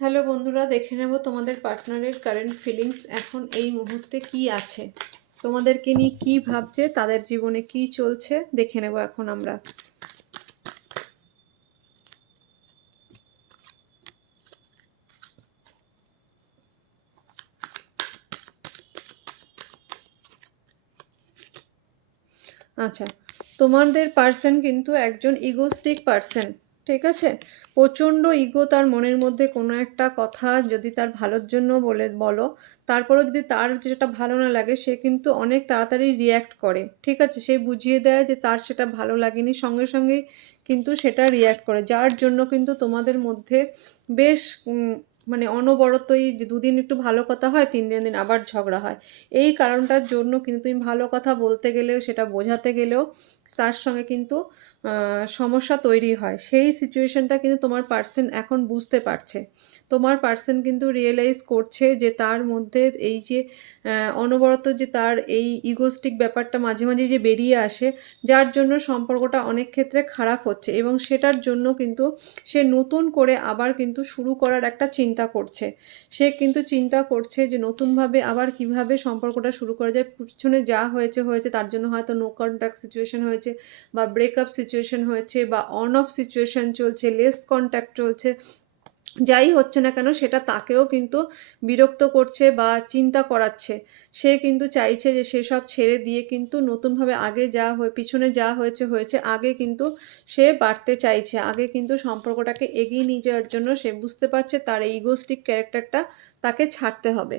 Hello বন্ধুরা, দেখে নেব তোমাদের পার্টনারের কারেন্ট ফিলিংস এখন এই মুহূর্তে কি আছে, তোমাদেরকে নিয়ে কি ভাবছে, তাদের জীবনে কি চলছে দেখে নেব এখন আমরা। আচ্ছা, তোমাদের পার্সন কিন্তু একজন ইগোস্টিক পার্সন, ঠিক আছে। প্রচণ্ড ইগো, তার মনের মধ্যে কোনো একটা কথা যদি তার ভালোর জন্য বলো, তারপরেও যদি তার যেটা ভালো না লাগে সে কিন্তু অনেক তাড়াতাড়ি রিয়্যাক্ট করে, ঠিক আছে। সে বুঝিয়ে দেয় যে তার সেটা ভালো লাগেনি, সঙ্গে সঙ্গে কিন্তু সেটা রিয়্যাক্ট করে, যার জন্য কিন্তু তোমাদের মধ্যে বেশ মানে অনবরতই যে দুদিন একটু ভালো কথা হয়, তিন দিন আবার ঝগড়া হয়। এই কারণটার জন্য কিন্তু তুমি ভালো কথা বলতে গেলেও, সেটা বোঝাতে গেলেও তার সঙ্গে কিন্তু সমস্যা তৈরি হয়। সেই সিচুয়েশনটা কিন্তু তোমার পার্সন এখন বুঝতে পারছে। তোমার পার্সন কিন্তু রিয়েলাইজ করছে যে তার মধ্যে এই যে অনবরত যে তার এই ইগোস্টিক ব্যাপারটা মাঝে মাঝে যে বেরিয়ে আসে, যার জন্য সম্পর্কটা অনেক ক্ষেত্রে খারাপ হচ্ছে, এবং সেটার জন্য কিন্তু সে নতুন করে আবার কিন্তু শুরু করার একটা চিন্তা করছে। সে কিন্তু চিন্তা করছে যে নতুনভাবে আবার কিভাবে সম্পর্কটা শুরু করা যায়। পিছনে যা হয়েছে হয়েছে, তার জন্য হয়তো নো কন্ট্যাক্ট সিচুয়েশন হয়েছে, বা ব্রেকআপ সিচুয়েশন হয়েছে, বা অন অফ সিচুয়েশন চলছে, লেস কন্ট্যাক্ট চলছে। যাই হচ্ছে না কেন সেটা তাকেও কিন্তু বিরক্ত করছে বা চিন্তা করাচ্ছে। সে কিন্তু চাইছে যে সেসব ছেড়ে দিয়ে কিন্তু নতুনভাবে আগে যা পিছনে যা হয়েছে হয়েছে, আগে কিন্তু সে বাড়তে চাইছে, আগে কিন্তু সম্পর্কটাকে এগিয়ে নিয়ে যাওয়ার জন্য সে বুঝতে পারছে তার এই ইগোস্টিক ক্যারেক্টারটা তাকে ছাড়তে হবে।